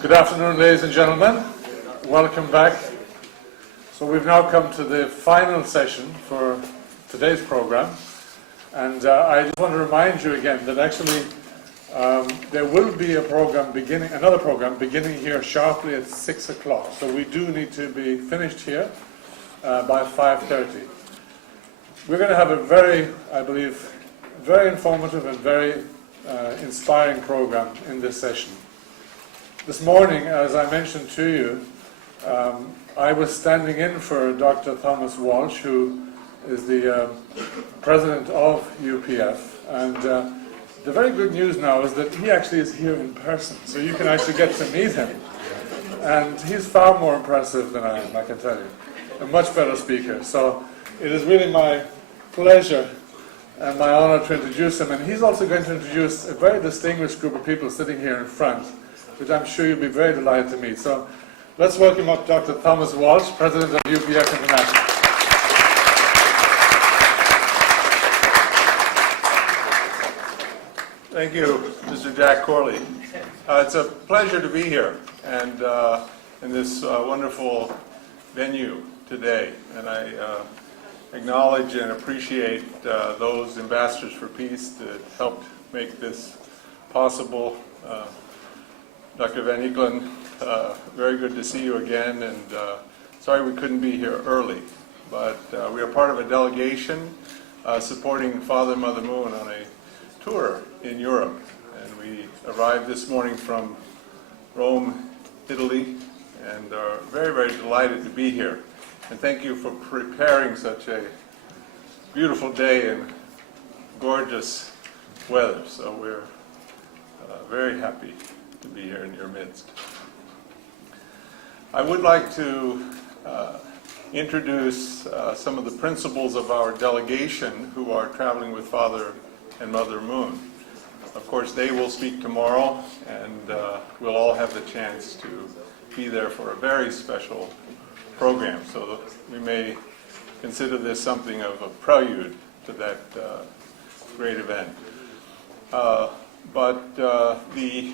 Good afternoon, ladies and gentlemen. Welcome back. So we've now come to the final session for today's program, and I just want to remind you again that actually there will be another program beginning here sharply at 6 o'clock. So we do need to be finished here by 5:30. We're going to have a very, I believe, very informative and very inspiring program in this session. This morning, as I mentioned to you, I was standing in for Dr. Thomas Walsh, who is the president of UPF, and the very good news now is that he actually is here in person, so you can actually get to meet him. And he's far more impressive than I am, I can tell you. A much better speaker. So it is really my pleasure and my honor to introduce him. And he's also going to introduce a very distinguished group of people sitting here in front, which I'm sure you'll be very delighted to meet. So let's welcome up Dr. Thomas Walsh, President of UPF International. Thank you, Mr. Jack Corley. It's a pleasure to be here and in this wonderful venue today. And I acknowledge and appreciate those ambassadors for peace that helped make this possible. Dr. Van Eekelen, very good to see you again, and sorry we couldn't be here early, but we are part of a delegation supporting Father and Mother Moon on a tour in Europe, and we arrived this morning from Rome, Italy, and are very, very delighted to be here. And thank you for preparing such a beautiful day and gorgeous weather, so we're very happy to be here in your midst. I would like to introduce some of the principals of our delegation who are traveling with Father and Mother Moon. Of course, they will speak tomorrow, and we'll all have the chance to be there for a very special program, so we may consider this something of a prelude to that great event. But the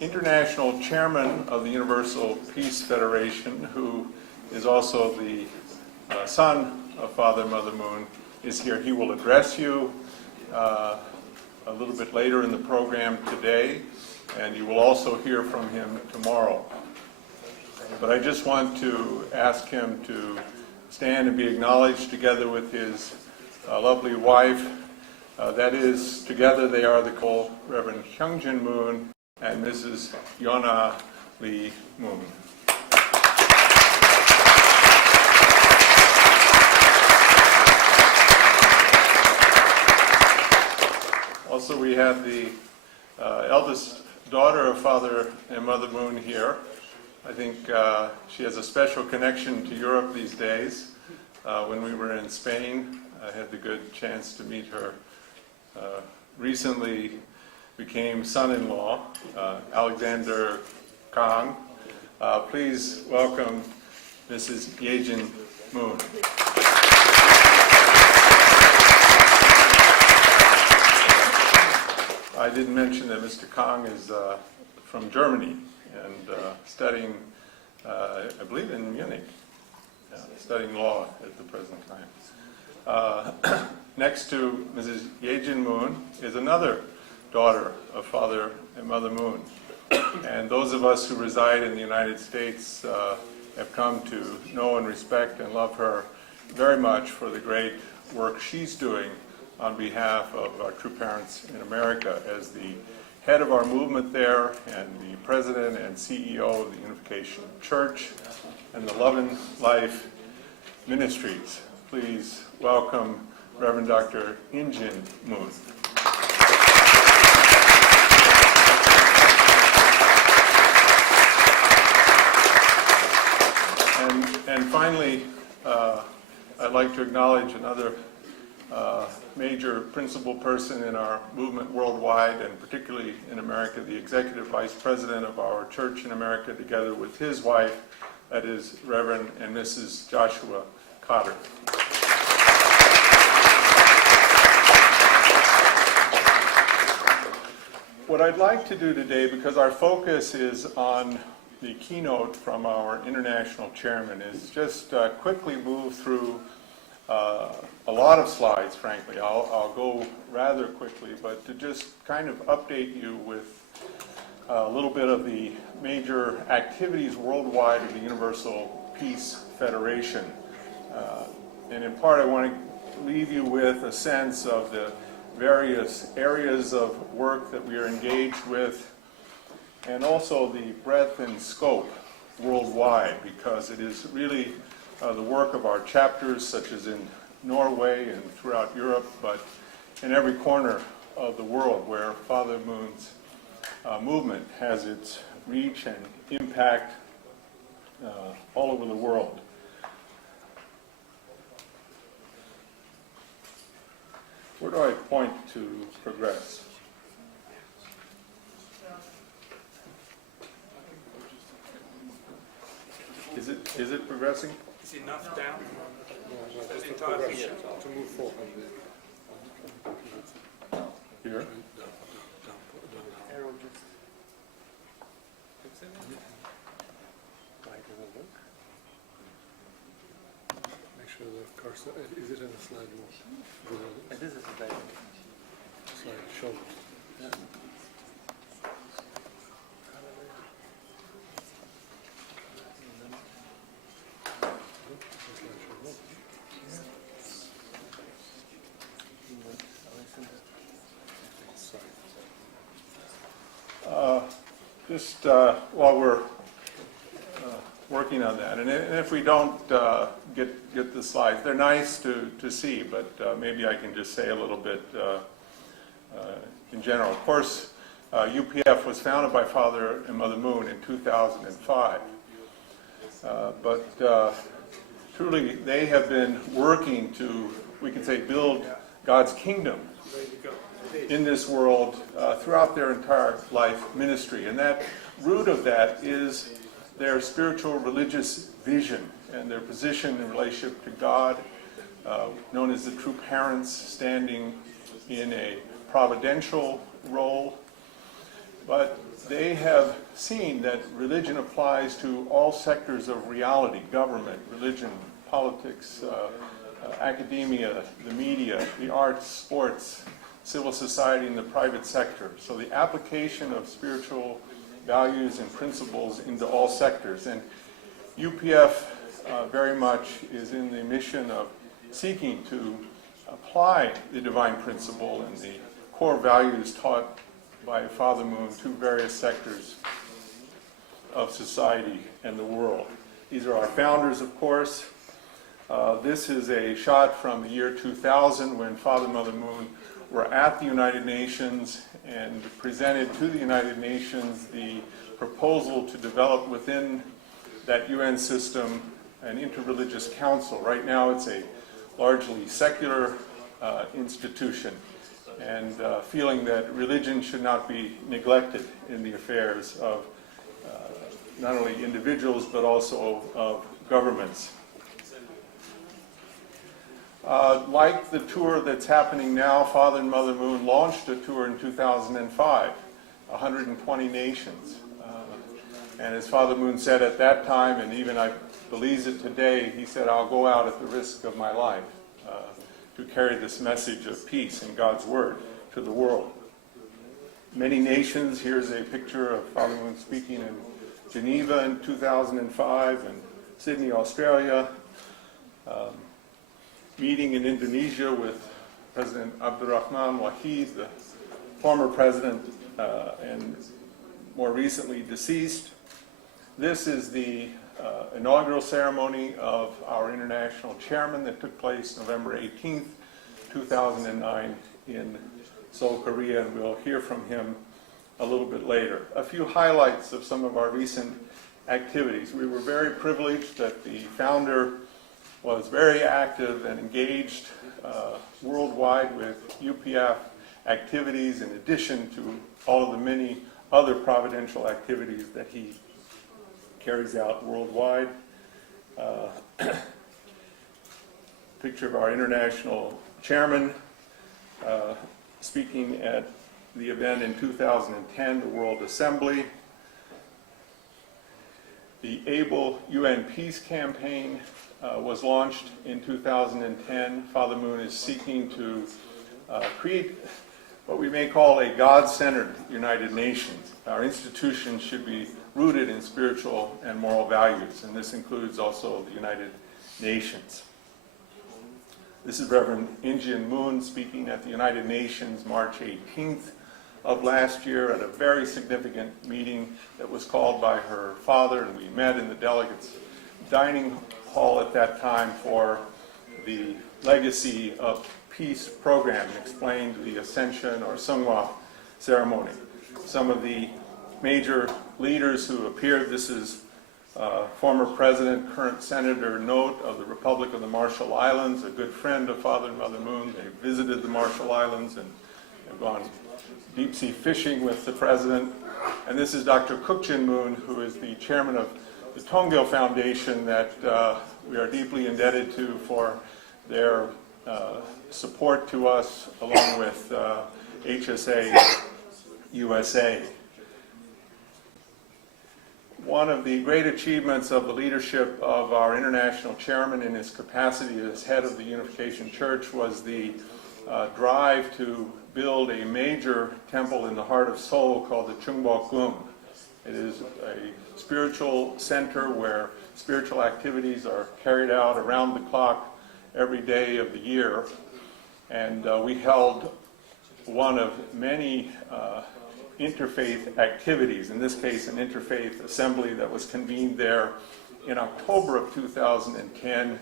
International Chairman of the Universal Peace Federation, who is also the son of Father and Mother Moon, is here. He will address you a little bit later in the program today, and you will also hear from him tomorrow. But I just want to ask him to stand and be acknowledged together with his lovely wife. That is, together they are the Reverend Hyungjin Moon and Mrs. Yona Lee Moon. Also, we have the eldest daughter of Father and Mother Moon here. I think she has a special connection to Europe these days. When we were in Spain, I had the good chance to meet her. Recently became son-in-law, Alexander Kang. Please welcome Mrs. Yejin Moon. I didn't mention that Mr. Kang is from Germany and studying, I believe, in Munich, studying law at the present time. Next to Mrs. Yejin Moon is another daughter of Father and Mother Moon. And those of us who reside in the United States have come to know and respect and love her very much for the great work she's doing on behalf of our true parents in America as the head of our movement there and the president and CEO of the Unification Church and the Love and Life Ministries. Please welcome Reverend Dr. Injin Moon. And finally, I'd like to acknowledge another major principal person in our movement worldwide, and particularly in America, the Executive Vice President of our church in America, together with his wife, that is Reverend and Mrs. Joshua Cotter. What I'd like to do today, because our focus is on the keynote from our international chairman is just quickly move through a lot of slides, frankly. I'll go rather quickly, but to just kind of update you with a little bit of the major activities worldwide of the Universal Peace Federation. And in part, I want to leave you with a sense of the various areas of work that we are engaged with, and also the breadth and scope worldwide, because it is really the work of our chapters, such as in Norway and throughout Europe, but in every corner of the world where Father Moon's movement has its reach and impact all over the world. Where do I point to progress? Is it progressing? Is enough down? Just to progress, to move forward. Here? Arrow just. Make sure the cursor, is it in the slide more? This is the slide. Slide shoulders. Yeah. Just while we're working on that, and if we don't get the slides, they're nice to see, but maybe I can just say a little bit in general. Of course, UPF was founded by Father and Mother Moon in 2005, but truly they have been working to, we can say, build God's kingdom in this world throughout their entire life ministry. And that root of that is their spiritual religious vision and their position in relationship to God, known as the true parents, standing in a providential role. But they have seen that religion applies to all sectors of reality: government, religion, politics, academia, the media, the arts, sports, civil society, and the private sector. So the application of spiritual values and principles into all sectors. And UPF very much is in the mission of seeking to apply the divine principle and the core values taught by Father Moon to various sectors of society and the world. These are our founders, of course. This is a shot from the year 2000 when Father and Mother Moon were at the United Nations and presented to the United Nations the proposal to develop within that UN system an interreligious council. Right now it's a largely secular institution, and feeling that religion should not be neglected in the affairs of not only individuals but also of governments. Like the tour that's happening now, Father and Mother Moon launched a tour in 2005, 120 nations. And as Father Moon said at that time, and even I believes it today, he said, "I'll go out at the risk of my life to carry this message of peace and God's Word to the world." Many nations. Here's a picture of Father Moon speaking in Geneva in 2005 and Sydney, Australia. Meeting in Indonesia with President Abdurrahman Wahid, the former president and more recently deceased. This is the inaugural ceremony of our international chairman that took place November 18th, 2009 in Seoul, Korea, and we'll hear from him a little bit later. A few highlights of some of our recent activities. We were very privileged that the founder was very active and engaged worldwide with UPF activities, in addition to all of the many other providential activities that he carries out worldwide. Picture of our international chairman speaking at the event in 2010, the World Assembly. The Able UN Peace Campaign was launched in 2010. Father Moon is seeking to create what we may call a God-centered United Nations. Our institutions should be rooted in spiritual and moral values, and this includes also the United Nations. This is Reverend Injin Moon speaking at the United Nations March 18th of last year at a very significant meeting that was called by her father, and we met in the delegates' dining hall at that time for the Legacy of Peace program and explained the Ascension or Sungwa ceremony. Some of the major leaders who appeared, this is former President, current Senator Note of the Republic of the Marshall Islands, a good friend of Father and Mother Moon. They visited the Marshall Islands and have gone deep sea fishing with the President. And this is Dr. Kukjin Moon, who is the chairman of the Tongil Foundation that we are deeply indebted to for their support to us, along with HSA USA. One of the great achievements of the leadership of our international chairman in his capacity as head of the Unification Church was the drive to build a major temple in the heart of Seoul called the Chungbok Gung. It is a spiritual center where spiritual activities are carried out around the clock every day of the year. And we held one of many interfaith activities, in this case an interfaith assembly that was convened there in October of 2010,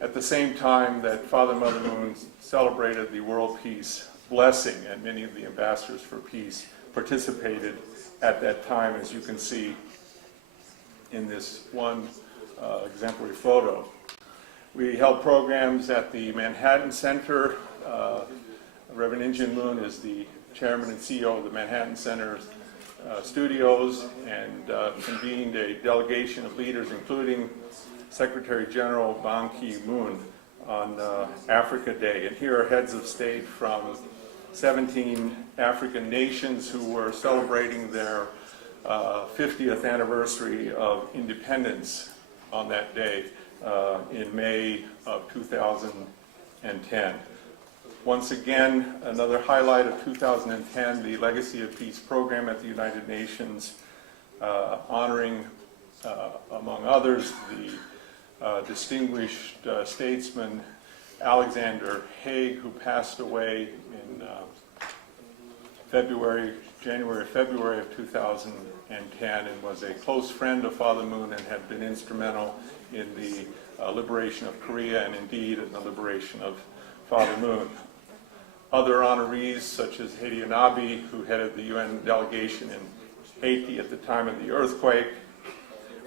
at the same time that Father and Mother Moon celebrated the World Peace Blessing, and many of the ambassadors for peace participated at that time, as you can see in this one exemplary photo. We held programs at the Manhattan Center. Reverend Injin Moon is the chairman and CEO of the Manhattan Center studios, and convened a delegation of leaders, including Secretary General Ban Ki-moon, on Africa Day. And here are heads of state from 17 African nations who were celebrating their 50th anniversary of independence on that day in May of 2010. Once again, another highlight of 2010, the Legacy of Peace program at the United Nations, honoring, among others, the distinguished statesman Alexander Haig, who passed away in January, February of 2010, and was a close friend of Father Moon and had been instrumental in the liberation of Korea and indeed in the liberation of Father Moon. Other honorees, such as Hedy Anabi, who headed the UN delegation in Haiti at the time of the earthquake.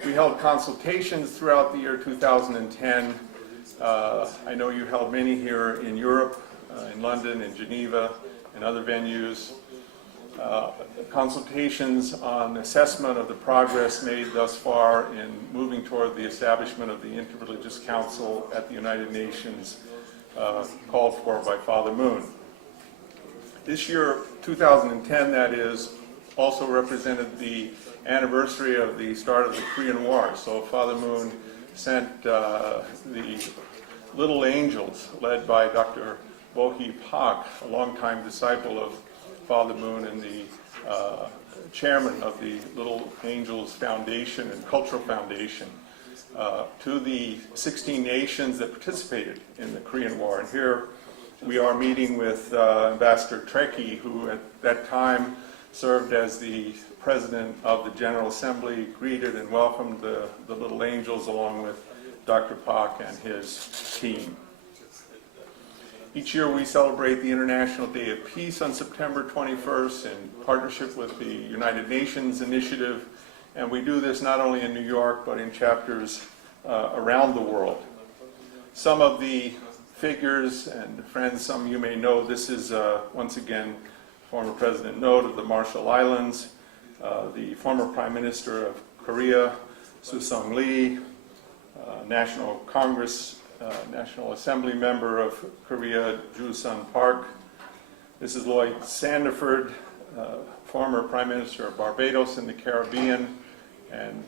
We held consultations throughout the year 2010. I know you held many here in Europe, in London, in Geneva, and other venues. Consultations on assessment of the progress made thus far in moving toward the establishment of the Interreligious Council at the United Nations, called for by Father Moon. This year, 2010, that is, also represented the anniversary of the start of the Korean War. So Father Moon sent the Little Angels, led by Dr. Bo-hee Pak, a longtime disciple of Father Moon and the chairman of the Little Angels Foundation and Cultural Foundation, to the 16 nations that participated in the Korean War. And here we are meeting with Ambassador Trekkie, who at that time served as the president of the General Assembly, greeted and welcomed the Little Angels along with Dr. Pak and his team. Each year we celebrate the International Day of Peace on September 21st in partnership with the United Nations Initiative, and we do this not only in New York but in chapters around the world. Some of the figures and friends, some of you may know, this is once again former President Note of the Marshall Islands, the former Prime Minister of Korea, Susung Lee, National Congress, National Assembly member of Korea, Joo-sun Park. This is Lloyd Sandiford, former Prime Minister of Barbados in the Caribbean, and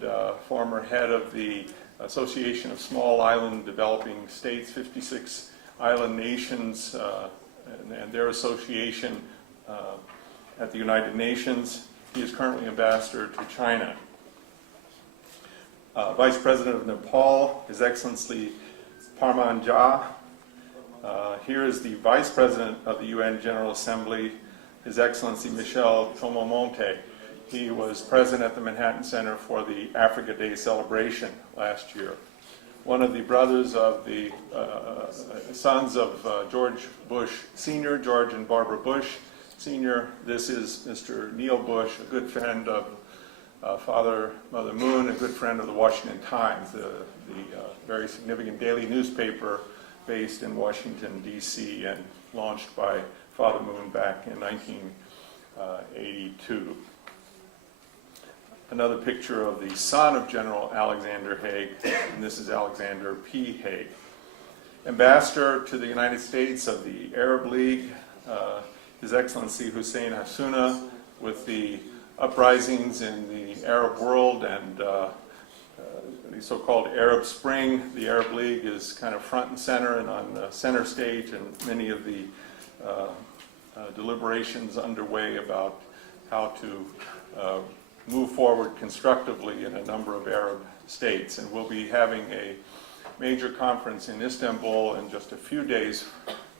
former head of the Association of Small Island Developing States, 56 island nations, and their association at the United Nations. He is currently ambassador to China. Vice President of Nepal, His Excellency Parman Jha. Here is the Vice President of the UN General Assembly, His Excellency Michel Tomomonte. He was present at the Manhattan Center for the Africa Day celebration last year. One of the brothers of the sons of George Bush Sr., George and Barbara Bush Sr. This is Mr. Neil Bush, a good friend of Father Mother Moon, a good friend of the Washington Times, the very significant daily newspaper based in Washington, D.C., and launched by Father Moon back in 1982. Another picture of the son of General Alexander Haig, and this is Alexander P. Haig. Ambassador to the United States of the Arab League, His Excellency Hussein Hasuna, with the uprisings in the Arab world and the so-called Arab Spring. The Arab League is kind of front and center and on the center stage in many of the deliberations underway about how to move forward constructively in a number of Arab states. And we'll be having a major conference in Istanbul in just a few days.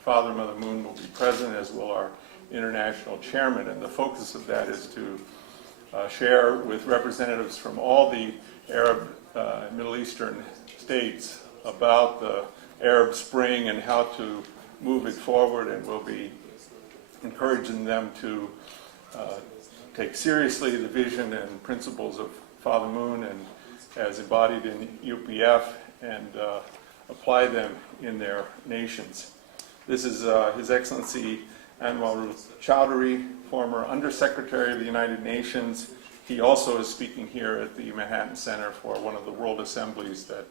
Father Mother Moon will be present, as will our international chairman, and the focus of that is to share with representatives from all the Arab and Middle Eastern states about the Arab Spring and how to move it forward, and we'll be encouraging them to take seriously the vision and principles of Father Moon and as embodied in UPF and apply them in their nations. This is His Excellency Anwar Chowdhury, former Undersecretary of the United Nations. He also is speaking here at the Manhattan Center for one of the World Assemblies that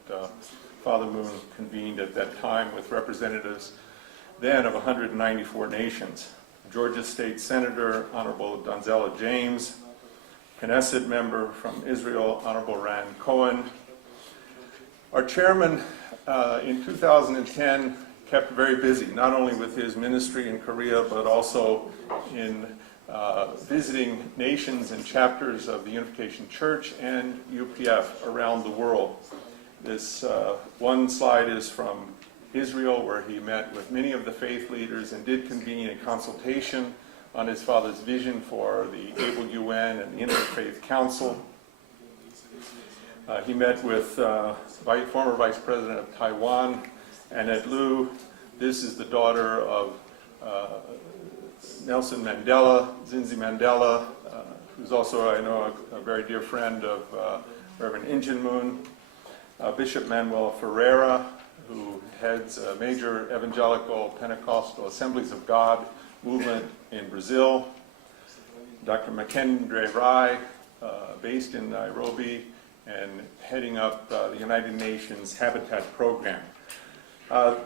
Father Moon convened at that time with representatives then of 194 nations. Georgia State Senator Honorable Donzella James, Knesset member from Israel Honorable Rand Cohen. Our chairman in 2010 kept very busy, not only with his ministry in Korea, but also in visiting nations and chapters of the Unification Church and UPF around the world. This one slide is from Israel, where he met with many of the faith leaders and did convene a consultation on his father's vision for the Able UN and the Interfaith Council. He met with former Vice President of Taiwan, Annette Lu. This is the daughter of Nelson Mandela, Zinzi Mandela, who's also, I know, a very dear friend of Reverend Injin Moon. Bishop Manuel Ferreira, who heads a major evangelical Pentecostal Assemblies of God movement in Brazil. Dr. Makendre Rai, based in Nairobi and heading up the United Nations Habitat Program.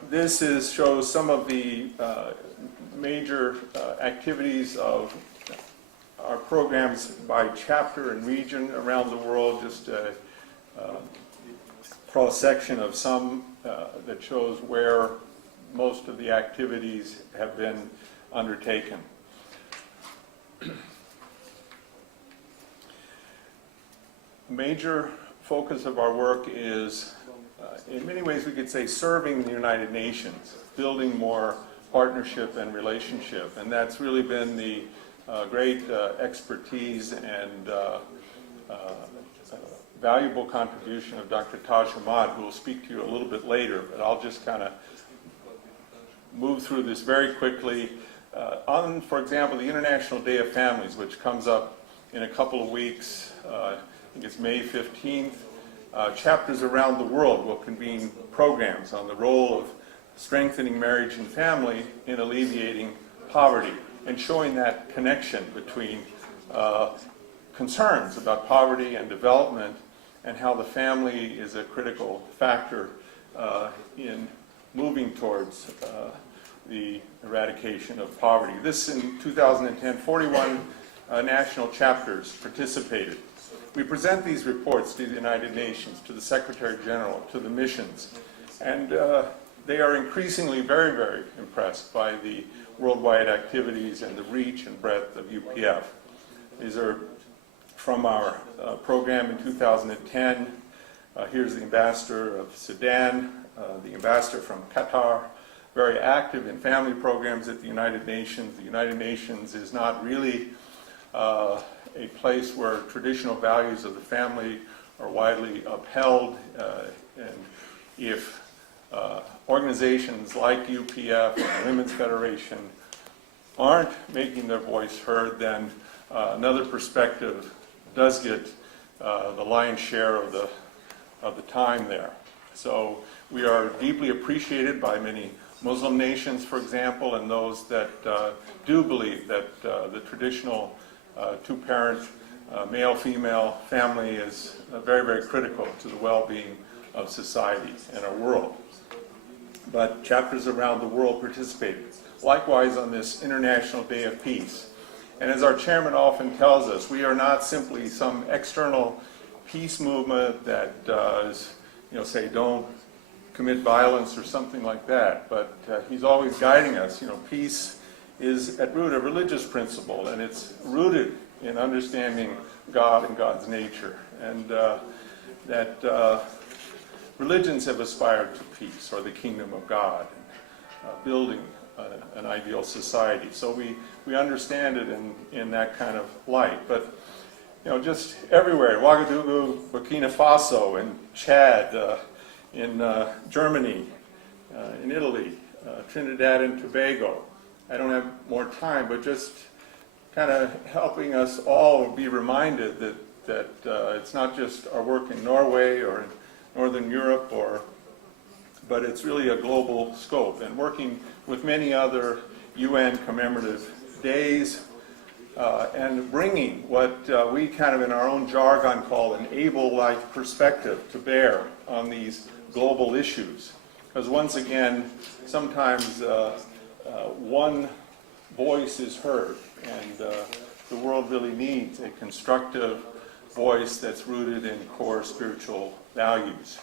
This shows some of the major activities of our programs by chapter and region around the world, just a cross-section of some that shows where most of the activities have been undertaken. Major focus of our work is, in many ways we could say, serving the United Nations, building more partnership and relationship, and that's really been the great expertise and valuable contribution of Dr. Taj Ahmad, who will speak to you a little bit later, but I'll just kind of move through this very quickly. On, for example, the International Day of Families, which comes up in a couple of weeks, I think it's May 15th, chapters around the world will convene programs on the role of strengthening marriage and family in alleviating poverty and showing that connection between concerns about poverty and development and how the family is a critical factor in moving towards the eradication of poverty. This in 2010, 41 national chapters participated. We present these reports to the United Nations, to the Secretary General, to the missions, and they are increasingly very, very impressed by the worldwide activities and the reach and breadth of UPF. These are from our program in 2010. Here's the ambassador of Sudan, the ambassador from Qatar, very active in family programs at the United Nations. The United Nations is not really a place where traditional values of the family are widely upheld, and if organizations like UPF and the Women's Federation aren't making their voice heard, then another perspective does get the lion's share of the time there. So we are deeply appreciated by many Muslim nations, for example, and those that do believe that the traditional two-parent male-female family is very, very critical to the well-being of society and our world. But chapters around the world participated. Likewise on this International Day of Peace. And as our chairman often tells us, we are not simply some external peace movement that is, say, don't commit violence or something like that. But he's always guiding us. Peace is at root a religious principle, and it's rooted in understanding God and God's nature. And that religions have aspired to peace or the kingdom of God, building an ideal society. So we understand it in that kind of light. But just everywhere, Ouagadougou, Burkina Faso, in Chad, in Germany, in Italy, Trinidad and Tobago. I don't have more time, but just kind of helping us all be reminded that it's not just our work in Norway or in Northern Europe, but it's really a global scope, and working with many other UN commemorative days, and bringing what we kind of in our own jargon call an able-like perspective to bear on these global issues. Because once again, sometimes one voice is heard, and the world really needs a constructive voice that's rooted in core spiritual values.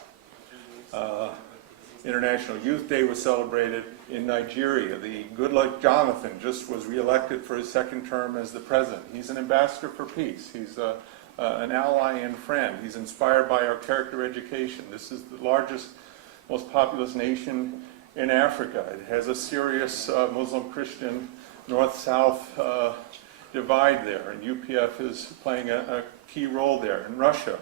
International Youth Day was celebrated in Nigeria. The Goodluck Jonathan just was reelected for his second term as the president. He's an ambassador for peace. He's an ally and friend. He's inspired by our character education. This is the largest, most populous nation in Africa. It has a serious Muslim-Christian north-south divide there, and UPF is playing a key role there. In Russia,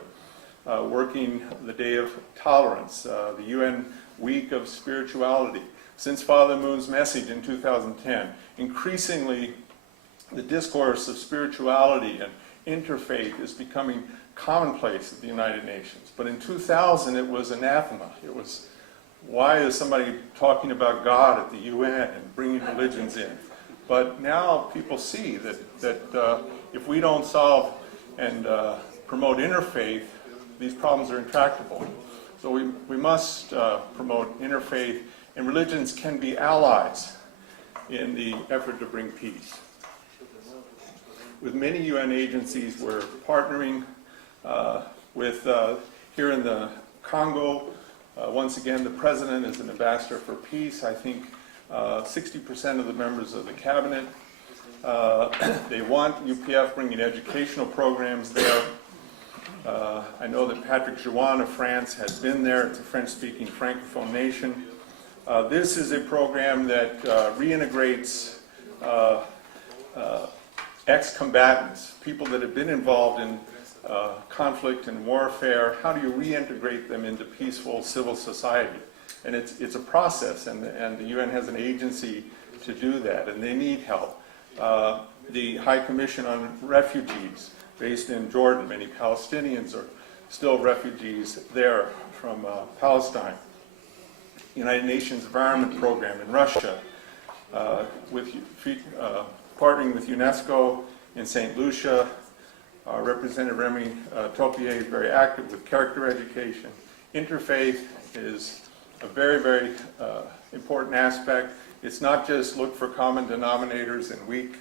working the Day of Tolerance, the UN Week of Spirituality. Since Father Moon's message in 2010, increasingly the discourse of spirituality and interfaith is becoming commonplace at the United Nations. But in 2000 it was anathema. It was, why is somebody talking about God at the UN and bringing religions in? But now people see that if we don't solve and promote interfaith, these problems are intractable. So we must promote interfaith, and religions can be allies in the effort to bring peace. With many UN agencies, we're partnering with, here in the Congo, once again, the president is an ambassador for peace. I think 60% of the members of the cabinet, they want UPF bringing educational programs there. I know that Patrick Jouan of France has been there. It's a French-speaking Francophone nation. This is a program that reintegrates ex-combatants, people that have been involved in conflict and warfare. How do you reintegrate them into peaceful civil society? And it's a process, and the UN has an agency to do that, and they need help. The High Commission on Refugees, based in Jordan, many Palestinians are still refugees there from Palestine. United Nations Environment Program in Russia, partnering with UNESCO in St. Lucia. Representative Remy Topier is very active with character education. Interfaith is a very, very important aspect. It's not just look for common denominators and weak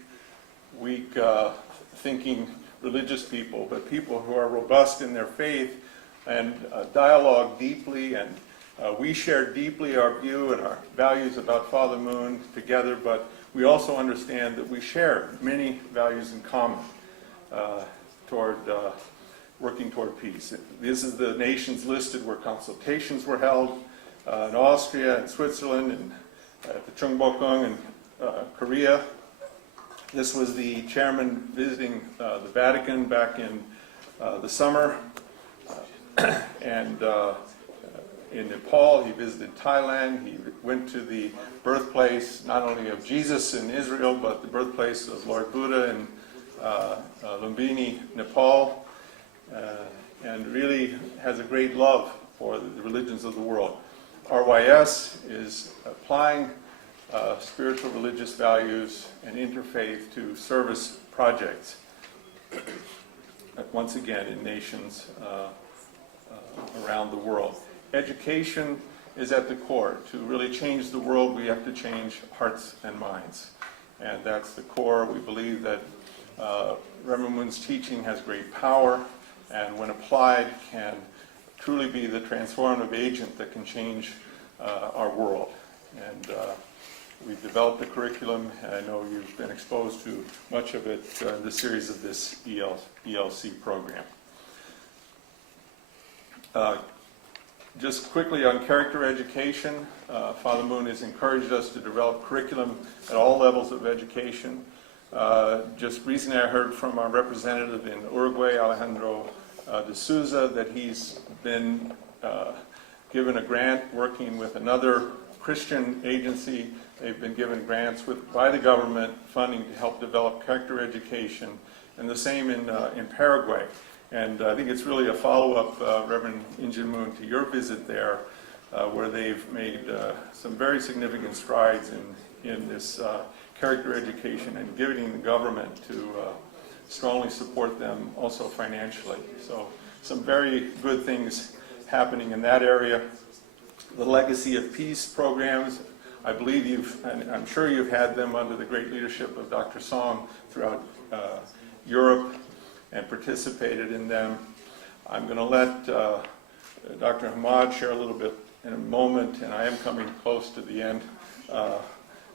thinking religious people, but people who are robust in their faith and dialogue deeply, and we share deeply our view and our values about Father Moon together, but we also understand that we share many values in common toward working toward peace. This is the nations listed where consultations were held in Austria and Switzerland and at the Chungbokgung in Korea. This was the chairman visiting the Vatican back in the summer. And in Nepal, he visited Thailand. He went to the birthplace not only of Jesus in Israel, but the birthplace of Lord Buddha in Lumbini, Nepal, and really has a great love for the religions of the world. RYS is applying spiritual religious values and interfaith to service projects, once again in nations around the world. Education is at the core. To really change the world, we have to change hearts and minds. And that's the core. We believe that Reverend Moon's teaching has great power, and when applied can truly be the transformative agent that can change our world. And we've developed a curriculum, and I know you've been exposed to much of it in the series of this ELC program. Just quickly on character education, Father Moon has encouraged us to develop curriculum at all levels of education. Just recently I heard from our representative in Uruguay, Alejandro de Souza, that he's been given a grant working with another Christian agency. They've been given grants by the government funding to help develop character education, and the same in Paraguay. And I think it's really a follow-up, Reverend Injin Moon, to your visit there, where they've made some very significant strides in this character education and giving the government to strongly support them also financially. So some very good things happening in that area. The Legacy of Peace programs, I believe I'm sure you've had them under the great leadership of Dr. Song throughout Europe and participated in them. I'm going to let Dr. Hamad share a little bit in a moment, and I am coming close to the end,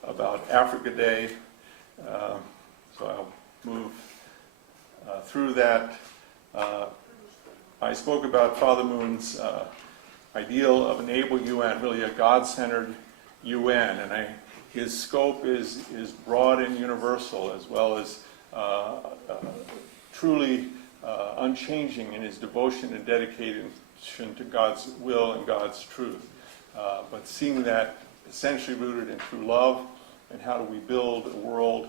about Africa Day. So I'll move through that. I spoke about Father Moon's ideal of an able UN, really a God-centered UN, and his scope is broad and universal, as well as truly unchanging in his devotion and dedication to God's will and God's truth. But seeing that essentially rooted in true love, and how do we build a world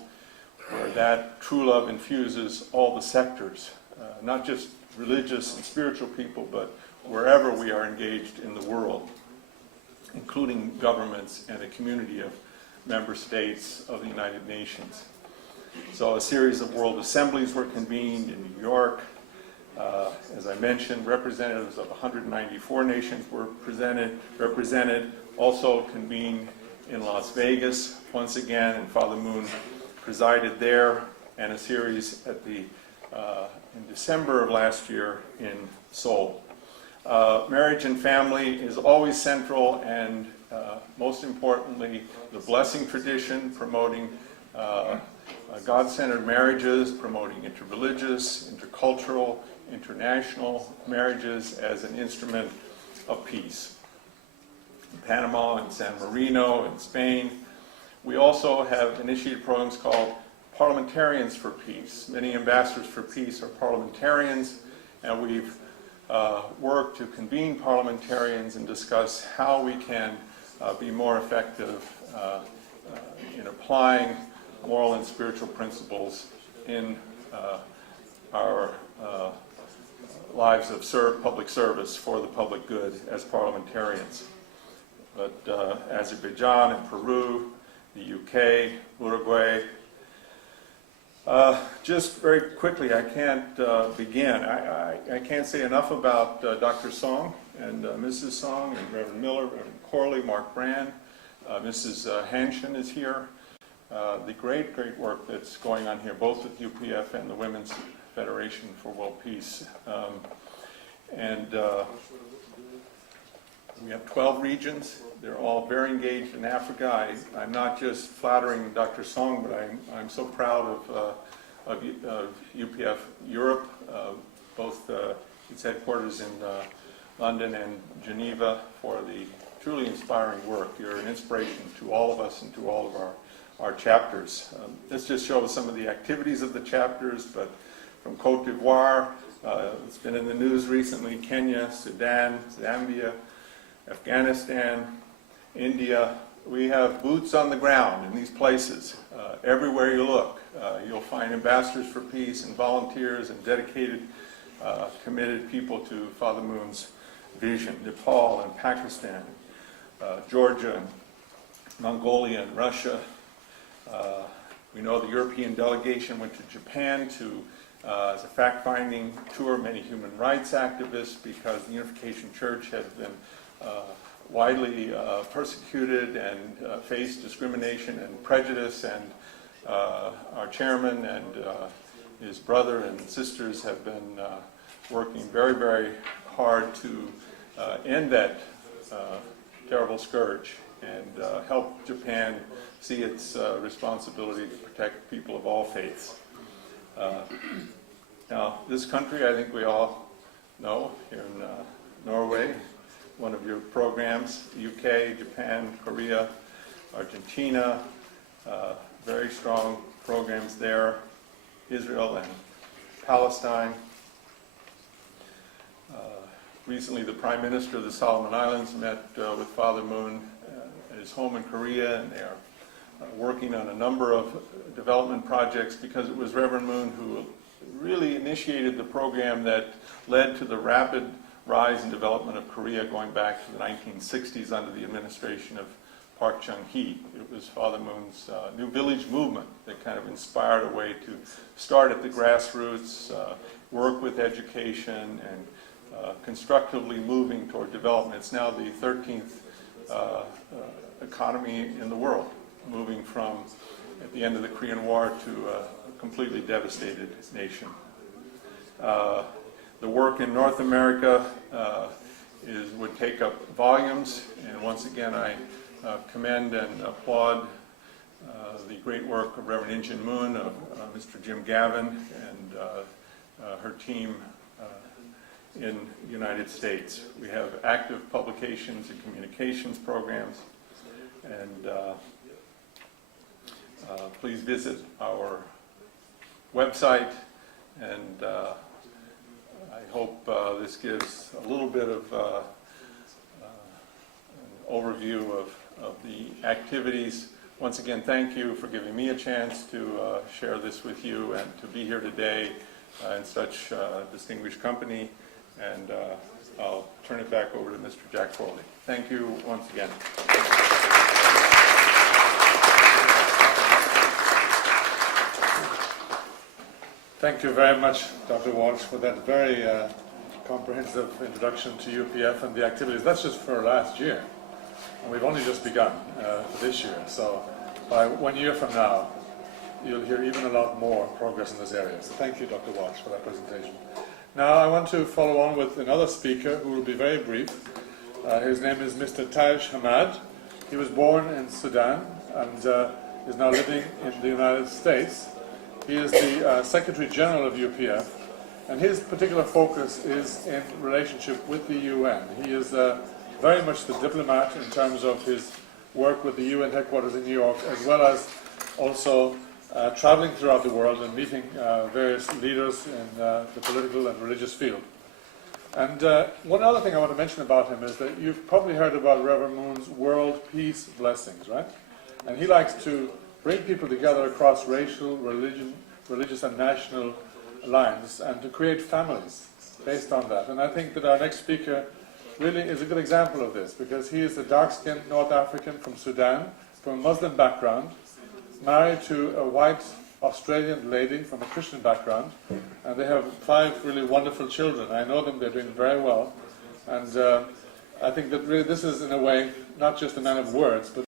where that true love infuses all the sectors, not just religious and spiritual people, but wherever we are engaged in the world, including governments and a community of member states of the United Nations. So a series of world assemblies were convened in New York. As I mentioned, representatives of 194 nations were represented, also convened in Las Vegas once again, and Father Moon presided there, and a series at in December of last year in Seoul. Marriage and family is always central, and most importantly, the blessing tradition, promoting God-centered marriages, promoting interreligious, intercultural, international marriages as an instrument of peace. In Panama and San Marino in Spain, we also have initiated programs called Parliamentarians for Peace. Many ambassadors for peace are parliamentarians, and we've worked to convene parliamentarians and discuss how we can be more effective in applying moral and spiritual principles in our lives of public service for the public good as parliamentarians. But Azerbaijan and Peru, the UK, Uruguay. Just very quickly, I can't begin. I can't say enough about Dr. Song and Mrs. Song and Reverend Miller, Reverend Corley, Mark Brand. Mrs. Hanshin is here. the great work that's going on here, both with UPF and the Women's Federation for World Peace. We have 12 regions. They're all very engaged in Africa. I'm not just flattering Dr. Song, but I'm so proud of UPF Europe, both its headquarters in London and Geneva, for the truly inspiring work. You're an inspiration to all of us and to all of our chapters. This just shows some of the activities of the chapters, but from Cote d'Ivoire, it's been in the news recently, Kenya, Sudan, Zambia, Afghanistan, India. We have boots on the ground in these places. Everywhere you look, you'll find ambassadors for peace and volunteers and dedicated, committed people to Father Moon's vision. Nepal and Pakistan, Georgia and Mongolia and Russia. We know the European delegation went to Japan as a fact-finding tour, many human rights activists, because the Unification Church has been widely persecuted and faced discrimination and prejudice, and our chairman and his brother and sisters have been working very hard to end that terrible scourge and help Japan see its responsibility to protect people of all faiths. Now, this country, I think we all know, here in Norway, one of your programs, UK, Japan, Korea, Argentina, very strong programs there, Israel and Palestine. Recently, the Prime Minister of the Solomon Islands met with Father Moon at his home in Korea, and they are working on a number of development projects, because it was Reverend Moon who really initiated the program that led to the rapid rise and development of Korea going back to the 1960s under the administration of Park Chung-hee. It was Father Moon's New Village movement that kind of inspired a way to start at the grassroots, work with education, and constructively moving toward development. It's now the 13th economy in the world, moving from, at the end of the Korean War, to a completely devastated nation. The work in North America would take up volumes, and once again I commend and applaud the great work of Reverend Injin Moon, of Mr. Jim Gavin, and her team in the United States. We have active publications and communications programs, and please visit our website, and I hope this gives a little bit of an overview of the activities. Once again, thank you for giving me a chance to share this with you and to be here today in such distinguished company. And I'll turn it back over to Mr. Jack Foley. Thank you once again. Thank you very much, Dr. Walsh, for that very comprehensive introduction to UPF and the activities. That's just for last year, and we've only just begun for this year. So by 1 year from now, you'll hear even a lot more progress in this area. So thank you, Dr. Walsh, for that presentation. Now I want to follow on with another speaker who will be very brief. His name is Mr. Taj Hamad. He was born in Sudan and is now living in the United States. He is the Secretary General of UPF, and his particular focus is in relationship with the UN. He is very much the diplomat in terms of his work with the UN headquarters in New York, as well as also traveling throughout the world and meeting various leaders in the political and religious field. And one other thing I want to mention about him is that you've probably heard about Reverend Moon's World Peace Blessings, right? And he likes to bring people together across racial, religious and national lines, and to create families based on that. And I think that our next speaker really is a good example of this, because he is a dark-skinned North African from Sudan, from a Muslim background, married to a white Australian lady from a Christian background, and they have 5 really wonderful children. I know them, they're doing very well, and I think that really this is, in a way, not just a man of words, but